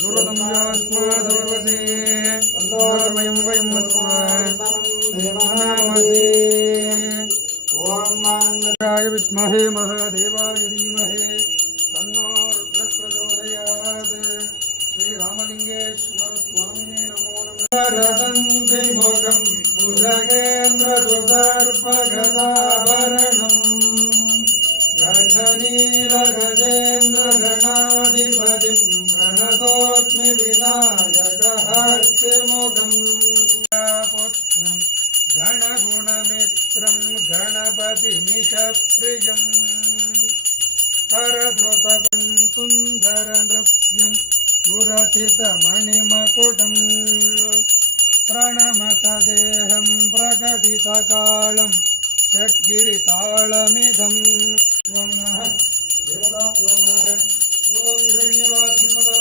दुर्वदम्यास्मादुर्वसे तन्दोर्वयं वयं देवानामसि ॐ मान्नाय विद्महे महादेवाय धीमहि तन्नो रुद्रः प्रचोदयात् श्रीरामलिंगेश्वर स्वामिने नमो नमः रदन्ति भोगं भुजगेन्द्रदुसर्पगदाभरणम् गजनीलगजेन्द्रगणाधिपतिं प्रणतोऽस्मि विनायकहस्तिमुखम् पुत्रं गणगुणमित्रं गणपतिमिषप्रियं करधृतं सुन्दरनृत्यं सुरचितमणिमकुटं प्रणमतदेहं प्रकटितकालं षड्गिरितालमिदम् ओम नमः देवताभ्यो नमः ओम हिरण्यवासिमदा